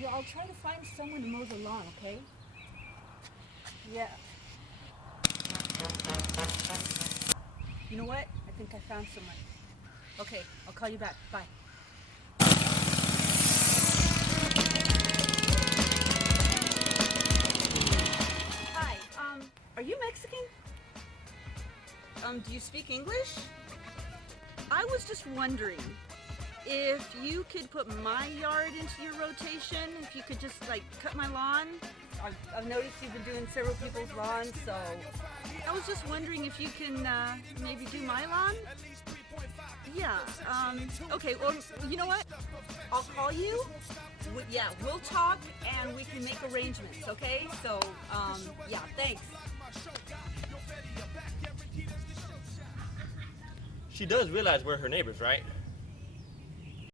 yeah, I'll try to find someone to mow the lawn, okay? Yeah. You know what? I think I found someone. Okay, I'll call you back. Bye. Hi, are you Mexican? Do you speak English? I was just wondering if you could put my yard into your rotation, if you could just like cut my lawn. I've noticed you've been doing several people's lawns, so I was just wondering if you can maybe do my lawn. Yeah, okay, well, you know what? I'll call you. Yeah, we'll talk and we can make arrangements, okay? So, yeah, thanks. She does realize we're her neighbors, right?